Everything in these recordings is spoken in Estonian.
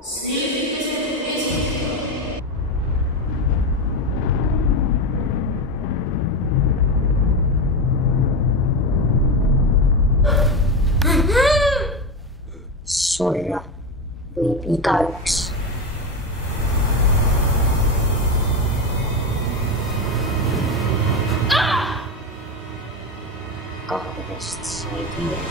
Selgitused esitavad. Surra võib igaüks. Kahtedest sai tiir.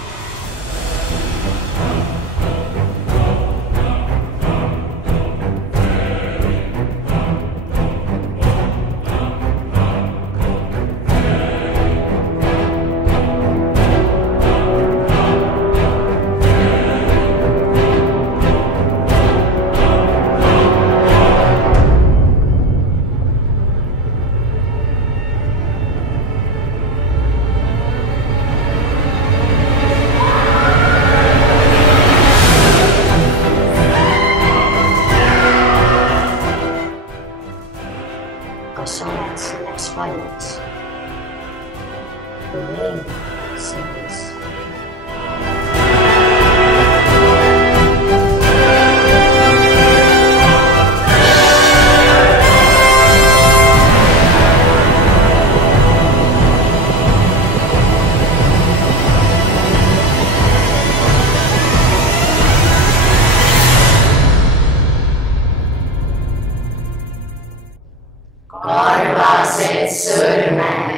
Kas sa oled selleks valmis? Kui ei, siis... Karvased sõrmed.